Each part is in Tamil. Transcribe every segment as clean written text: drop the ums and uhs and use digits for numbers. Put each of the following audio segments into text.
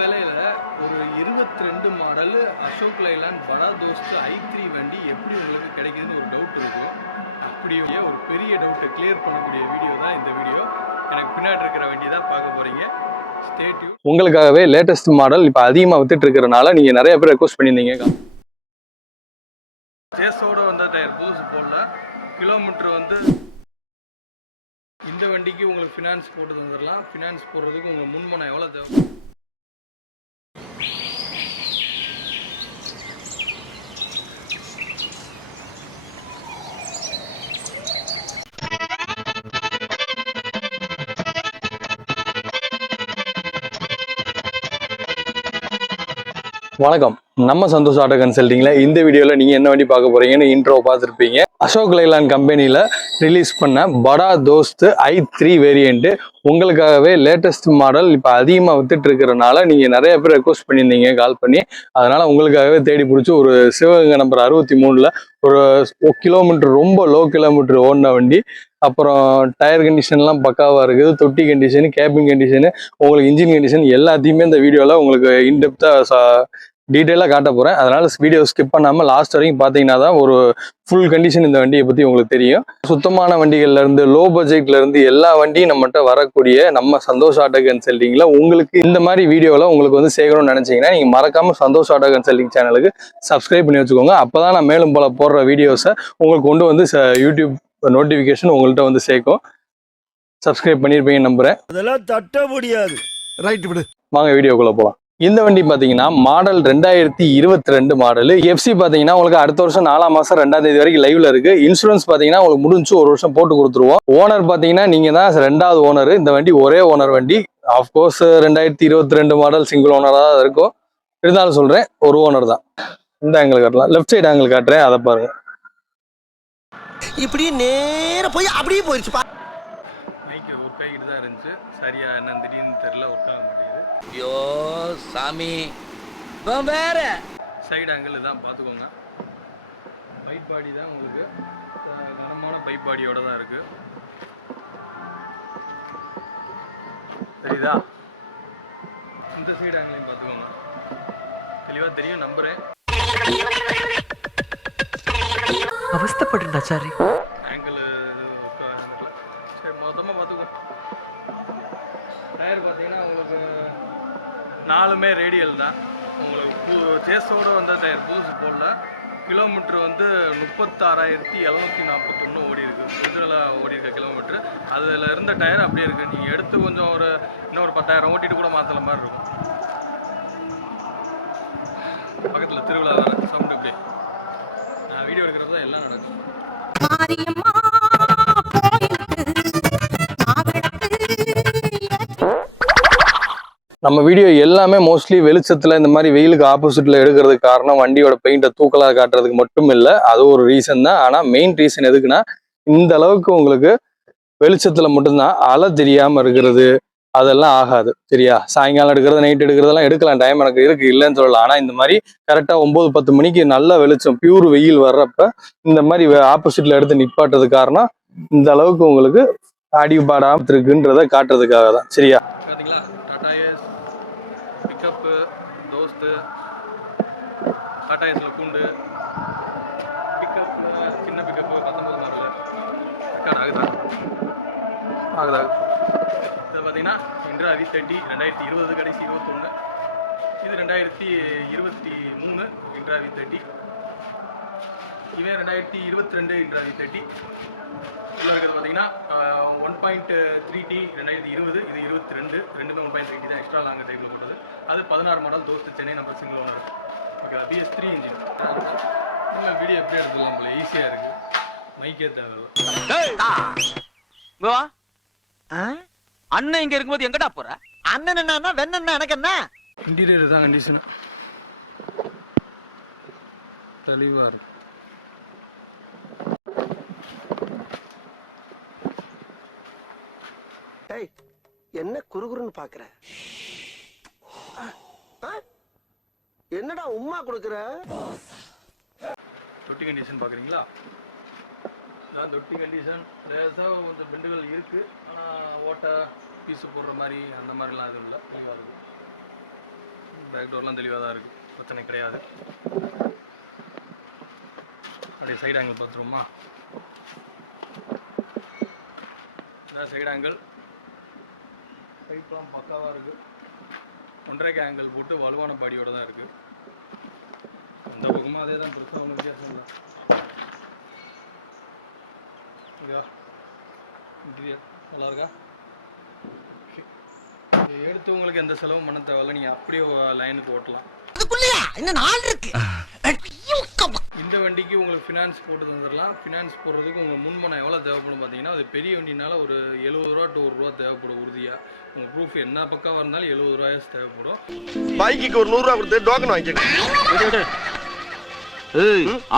விலையில ஒரு 22 மாடல் அசோக் லைலாண்ட் படா தோஸ்த் i3 வண்டி எப்படி உங்களுக்கு கிடைக்குதுன்னு ஒரு டவுட் இருக்கும். அப்படியே ஒரு பெரிய டவுட்டை கிளியர் பண்ணக்கூடிய வீடியோ தான் இந்த வீடியோ. எனக்கு பின்னாடி இருக்கிற வண்டி தான் பார்க்க போறீங்க. Stay tune. உங்களுக்காகவே லேட்டஸ்ட் மாடல் இப்போ அதிகமாக வித்துட்டு இருக்கிறனால நீங்க நிறைய பேர் ரெக்வஸ்ட் பண்ணியிருந்தீங்க. சேஸோட வந்த டயர் புதுசு போடல. கிலோமீட்டர் வந்து இந்த வண்டிக்கு உங்களுக்கு ஃபினான்ஸ் போட்டு தந்துடலாம். ஃபினான்ஸ் போடுறதுக்கு உங்களுக்கு முன்பணம் எவ்வளோ தேவை? வணக்கம், நம்ம சந்தோஷ் ஆட்டோ கன்சல்டிங்ல இந்த வீடியோல நீங்க என்ன வண்டி பார்க்க போறீங்கன்னு இன்ட்ரோ பார்த்துருப்பீங்க. அசோக் லைலாண்ட் கம்பெனில ரிலீஸ் பண்ண படா தோஸ்த் i3 வேரியன்ட் உங்களுக்காகவே லேட்டஸ்ட் மாடல் இப்போ அதிகமாக வித்துட்டு இருக்கிறனால நீங்க நிறைய பேர் ரெக்வஸ்ட் பண்ணியிருந்தீங்க கால் பண்ணி. அதனால உங்களுக்காகவே தேடி பிடிச்சி ஒரு சிவகங்கை நம்பர் 63 ஒரு கிலோமீட்டர் ரொம்ப லோ கிலோமீட்டர் ஓடின வண்டி. அப்புறம் டயர் கண்டிஷன்லாம் பக்காவாக இருக்குது. தொட்டி கண்டிஷனு, கேபின் கண்டிஷனு, உங்களுக்கு இன்ஜின் கண்டிஷன் எல்லாத்தையுமே இந்த வீடியோவில் உங்களுக்கு இன்டெப்த்தாக டீட்டெயிலாக காட்ட போகிறேன். அதனால் வீடியோ ஸ்கிப் பண்ணாமல் லாஸ்ட் வரைக்கும் பார்த்தீங்கன்னா தான் ஒரு ஃபுல் கண்டிஷன் இந்த வண்டியை பற்றி உங்களுக்கு தெரியும். சுத்தமான வண்டிகள்லேருந்து லோ பட்ஜெட்லேருந்து எல்லா வண்டியும் நம்மகிட்ட வரக்கூடிய நம்ம சந்தோஷ் ஆட்டோ கன்சல்டிங்கில் உங்களுக்கு இந்த மாதிரி வீடியோவில் உங்களுக்கு வந்து சேர்க்கணும்னு நினச்சிங்கன்னா நீங்கள் மறக்காமல் சந்தோஷ் ஆட்டோ கன்சல்டிங் சேனலுக்கு சப்ஸ்கிரைப் பண்ணி வச்சுக்கோங்க. அப்போ தான் நான் மேலும் பல போடுற வீடியோஸை உங்களுக்கு கொண்டு வந்து யூடியூப் நோட்டிஃபிகேஷன் உங்கள்கிட்ட வந்து சேர்க்கும். சப்ஸ்கிரைப் பண்ணியிருப்பீங்கன்னு நம்புகிறேன். அதெல்லாம் தட்ட முடியாது. ரைட் விடு. வாங்க வீடியோக்குள்ளே போகலாம். இந்த வண்டி பார்த்தீங்கன்னா மாடல் 2022 மாடல். எஃப்சி பார்த்தீங்கன்னா உங்களுக்கு அடுத்த வருஷம் 4ஆம் மாதம் 2ஆம் தேதி வரைக்கும் லைவ்ல இருக்கு. இன்சூரன்ஸ் பார்த்தீங்கன்னா உங்களுக்கு முடிஞ்சு ஒரு வருஷம் போட்டு கொடுத்துருவோம். ஓனர் பார்த்தீங்கன்னா நீங்க தான் 2வது ஓனர். இந்த வண்டி ஒரே ஓனர் வண்டி. ஆஃப்கோர்ஸ் 2022 மாடல் சிங்கிள் ஓனராக தான் இருக்கும். இருந்தாலும் சொல்றேன், ஒரு ஓனர் தான். இந்த ஆங்கிள் காட்டலாம், லெஃப்ட் சைடு ஆங்கிள் காட்டுறேன், அதை பாருங்க. இப்படியே நேர போய் அப்படியே போயிடுச்சு. மைக்கு ஒர்க் ஆகிட்டு தான் இருந்துச்சு. சரியா என்னன்னு திடீர்னு தெரியல, ஒர்க் ஆக மாட்டேங்குது. ஐயோ சாமி, வேற சைடு ஆங்கிள் தான் பார்த்துக்கோங்க. பைப் பாடி தான் உங்களுக்கு கனமான பைப் பாடியோட தான் இருக்கு. சரிதா? இந்த சைடு ஆங்கிளையும் பார்த்துக்கோங்க, தெளிவாக தெரியும் நம்புறேன். அவஸ்தப்படுறா சாரி. ஆங்கிள் சரி, மொத்தமாக பார்த்துக்கோங்க. டயர் பார்த்தீங்கன்னா உங்களுக்கு 4மே ரேடியல் தான். உங்களுக்கு சேஸோடு வந்த டயர் புதுசு போடல. கிலோமீட்டர் வந்து 36,741 ஓடி இருக்கு. ஒரிஜினலாக ஓடி இருக்க கிலோமீட்டர். அதில் இருந்த டயர் அப்படியே இருக்குது. நீங்கள் எடுத்து கொஞ்சம் இன்னும் ஒரு 10,000 ஓட்டிட்டு கூட மாற்றுற மாதிரி இருக்கும். பக்கத்தில் திருவிழா தானே, சவுண்டு இப்படி நான் வீடியோ எடுக்கிறது தான் எல்லாம் நடக்கும். நம்ம வீடியோ எல்லாமே மோஸ்ட்லி வெளிச்சத்தில் இந்த மாதிரி வெயிலுக்கு ஆப்போசிட்டில் எடுக்கிறதுக்கு காரணம் வண்டியோட பெயிண்டை தூக்கலாக காட்டுறதுக்கு மட்டும் இல்லை, அது ஒரு ரீசன் தான். ஆனால் மெயின் ரீசன் எதுக்குன்னா, இந்த அளவுக்கு உங்களுக்கு வெளிச்சத்தில் மட்டும்தான் அலை தெரியாமல் இருக்கிறது, அதெல்லாம் ஆகாது. சரியா? சாயங்காலம் எடுக்கிறது, நைட் எடுக்கிறதெல்லாம் எடுக்கலாம், டைம் எனக்கு இருக்குது, இல்லைன்னு சொல்லலாம். ஆனால் இந்த மாதிரி கரெக்டாக 9-10 மணிக்கு நல்ல வெளிச்சம் பியூர் வெயில் வர்றப்ப இந்த மாதிரி ஆப்போசிட்டில் எடுத்து நிப்பாட்டுறது காரணம் இந்த அளவுக்கு உங்களுக்கு அடிபாடாம இருக்குன்றதை காட்டுறதுக்காக தான். சரியா? பார்த்தீங்களா? டாடா ஏஸ் பிக்கப்பு தோஸ்து, டாடா ஏஸில் பூண்டு பிக்கப்பு, சின்ன பிக்கப்பு 19 மாடல் ரெக்கார்ட் ஆகுதா? ஆகுதா? இதை பார்த்தீங்கன்னா இன்ட்ரா V30 2020 கடைசி 21. இது 2023 இன்ட்ரா V30. இவன் 2022 இன்ட்ரா V30. உள்ள இருக்கிறது பார்த்தீங்கன்னா 1.3T 2020, இது 22. ரெண்டுமே 1.3T தான், எக்ஸ்ட்ரா லாங் டைப்பில் போட்டது. அது 16 மாடல் தோஸ்து, Chennai number single owner. Okay, BS3 engine. Video எப்படி எடுத்துக்கலாம் போல, ஈஸியாக இருக்குது, மைக்கே தேவை. அண்ணன் இங்க இருக்கும்போது எங்கடா போற? அண்ணன் என்ன வெண்ண எனக்கு என்ன? இன்டீரியர் தான் கண்டிஷன் தெளிவாக இருக்கு. என்ன குறுகுறுன்னு பாக்குற? என்னடா உம்மா கொடுக்குற? தொட்டி கண்டிஷன் பார்க்குறீங்களா? இதான் தொட்டி கண்டிஷன். லேசாக கொஞ்சம் பெண்டுகள் இருக்குது, ஆனால் ஓட்டை பீஸு போடுற மாதிரி அந்த மாதிரிலாம் எதுவும் இல்லை, தெளிவாக இருக்கும். பேக் டோர்லாம் தெளிவாக தான் இருக்குது, பிரச்சனை கிடையாது. அப்படியே சைடு ஆங்கிள் பார்த்துருவோமா? இதான் சைடு ஆங்கிள். சைட்லாம் பக்காவாக இருக்குது. 1.5 ஆங்கிள் போட்டு வலுவான பாடியோட தான் இருக்குது. அந்த பக்கமும் அதே தான், பெருசாக ஒன்றும் வித்தியாசம் இல்லை. இதா இன்டீரியர் நல்லா இருக்கா? எடுத்து உங்களுக்கு எந்த செலவும் பண்ண தேவையில்ல, நீங்கள் அப்படியே லைனுக்கு ஓட்டலாம். இந்த வண்டிக்கு உங்களுக்கு ஃபினான்ஸ் போட்டு தந்துடலாம். ஃபினான்ஸ் போடுறதுக்கு உங்கள் முன்பணம் எவ்வளோ தேவைப்படும் பார்த்தீங்கன்னா, அது பெரிய வண்டினால ஒரு 70 ரூபா to 1 ரூபா தேவைப்படும் உறுதியாக. உங்கள் ப்ரூஃப் என்ன பக்காவாக இருந்தாலும் 70 ரூபாயாச்சும் தேவைப்படும். பைக்கு ஒரு 100 ரூபா கொடுத்து டோக்கன் வாங்கிக்க.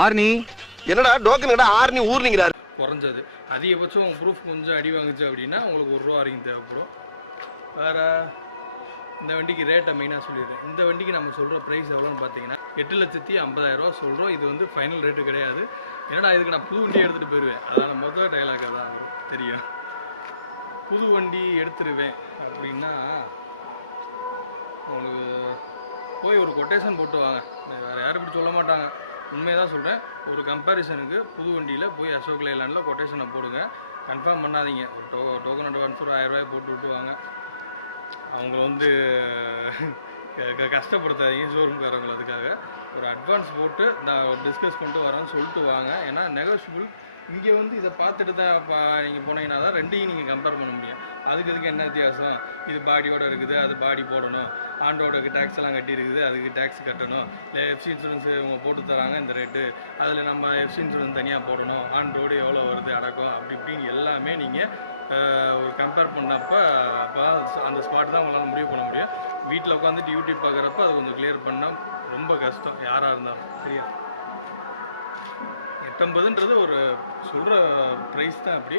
ஆர்னி என்னடா டோக்கன் கடை ஆர்னி ஊர்னிங்கிறாரு. குறைஞ்சது அதிகபட்சம் உங்கள் ப்ரூஃப் கொஞ்சம் அடி வாங்குச்சு அப்படின்னா உங்களுக்கு 1 ரூபா வரைக்கும் தேவைப்படும். வேறு இந்த வண்டிக்கு ரேட்டை மெயினாக சொல்லிடுறேன். இந்த வண்டிக்கு நம்ம சொல்கிற ப்ரைஸ் எவ்வளோன்னு பார்த்தீங்கன்னா 8,50,000 ரூபா சொல்கிறோம். இது வந்து ஃபைனல் ரேட்டு கிடையாது. என்னடா இதுக்கு நான் புது வண்டியை எடுத்துகிட்டு போயிடுவேன், அதான் முதல் டைலாக்காக தான் தெரியும். புது வண்டி எடுத்துருவேன் அப்படின்னா உங்களுக்கு போய் ஒரு கொட்டேஷன் போட்டு வாங்க, வேறு யாரும் இப்படி சொல்ல மாட்டாங்க. உண்மையாக தான் சொல்கிறேன். ஒரு கம்பேரிசனுக்கு புது வண்டியில் போய் அசோக் லேலாண்டில் கொட்டேஷனை போடுங்க. கன்ஃபார்ம் பண்ணாதீங்க. ஒரு டோக்கன் அட்வான்ஸ் ஒரு 1000 ரூபாய் போட்டு விட்டுவாங்க. அவங்க வந்து கஷ்டப்படுத்தாதீங்க ஷோரூம்காரங்களை. அதுக்காக ஒரு அட்வான்ஸ் போட்டு நான் டிஸ்கஸ் பண்ணிட்டு வரேன்னு சொல்லிட்டு வாங்க. ஏன்னா நெகோஷியபிள். இங்கே வந்து இதை பார்த்துட்டு தான் நீங்கள் போனீங்கன்னா தான் ரெண்டையும் நீங்கள் கம்பேர் பண்ண முடியும். அதுக்கு என்ன வித்தியாசம், இது பாடியோடு இருக்குது, அது பாடி போடணும், ஆண்டோட டேக்ஸ் எல்லாம் கட்டி இருக்குது, அதுக்கு டேக்ஸ் கட்டணும், இல்லை எஃப்சி இன்சூரன்ஸ் இவங்க போட்டு தராங்க இந்த ரேட்டு, அதில் நம்ம எஃப்சி இன்சூரன்ஸ் தனியாக போடணும், ஆண்டோடு எவ்வளோ வருது அடக்கம், அப்படி இப்படின்னு எல்லாமே நீங்கள் ஒரு கம்பேர் பண்ணப்போ அப்போ அந்த ஸ்பாட் தான் உங்களால் முடிவு பண்ண முடியும். வீட்டில் உட்காந்துட்டு யூடியூப் பார்க்குறப்ப அது கொஞ்சம் கிளியர் பண்ணால் ரொம்ப கஷ்டம் யாராக இருந்தாலும். சரியா? 850ன்றது ஒரு சொல்கிற ப்ரைஸ் தான். அப்படி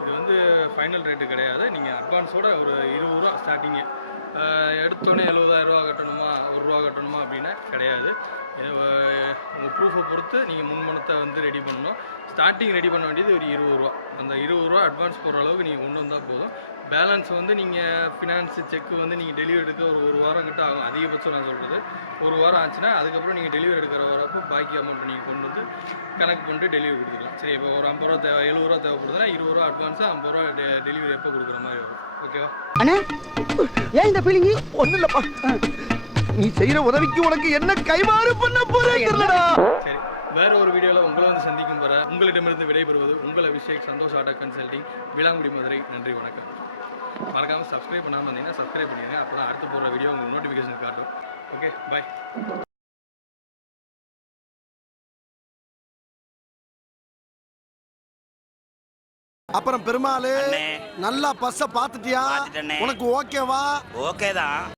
இது வந்து ஃபைனல் ரேட்டு கிடையாது. நீங்கள் அட்வான்ஸோட ஒரு 20 ரூபா ஸ்டார்டிங்கு. எடுத்தோடனே 70,000 ரூபா கட்டணுமா, 1 ரூபா கட்டணுமா அப்படின்னா கிடையாது. உங்கள் ப்ரூஃபை பொறுத்து நீங்கள் முன்பணத்தை வந்து ரெடி பண்ணணும். ஸ்டார்டிங் ரெடி பண்ண வேண்டியது ஒரு 20 ரூபா. அந்த 20 ரூபா அட்வான்ஸ் போடுற அளவுக்கு நீங்கள் கொண்டு வந்தால் போதும். பேலன்ஸ் வந்து நீங்கள் ஃபினான்ஸு செக்கு வந்து நீங்கள் டெலிவரி எடுக்க ஒரு வாரம் கிட்ட ஆகும். அதிகபட்சம் நான் சொல்கிறது 1 வாரம் ஆச்சுன்னா அதுக்கப்புறம் நீங்கள் டெலிவரி எடுக்கிற வரப்போ பாக்கி அமௌண்ட் நீங்கள் கொண்டு வந்து கனெக்ட் பண்ணிட்டு டெலிவரி கொடுத்துக்கலாம். சரி, இப்போ ஒரு 50 ரூபா 70 ரூபா தேவைப்படுதுன்னா 20 ரூபா அட்வான்ஸு, 50 ரூபா டெலிவரி எப்போ கொடுக்குற மாதிரி வரும். ஓகேவா? அண்ணா ஏன் இந்த ஃபீலிங்? ஒன்றும் இல்லைப்பா, நீ செய்கிற உதவிக்கு உனக்கு என்ன கைமாறு பண்ண போறீங்களா? சரி, வேற ஒரு வீடியோவில் உங்களை வந்து சந்திக்கும் வர உங்களிடமிருந்து விடைபெறுவது உங்கள் அபிஷேக், சந்தோஷ் ஆட்டோ கன்சல்டிங், விளாங்குடி, மதுரை. நன்றி, வணக்கம். மறக்காமல் சப்ஸ்கிரைப் பண்ணாமல் இருந்தீங்கன்னா சப்ஸ்கிரைப் பண்ணிடுங்க. அப்போ தான் அடுத்து போடுற வீடியோ உங்களுக்கு நோட்டிஃபிகேஷன் காட்டும். ஓகே, பாய். அப்புறம் பெருமாள் நல்லா பஸ்ஸ பாத்துட்டியா? உனக்கு ஓகேவா? ஓகே தான்.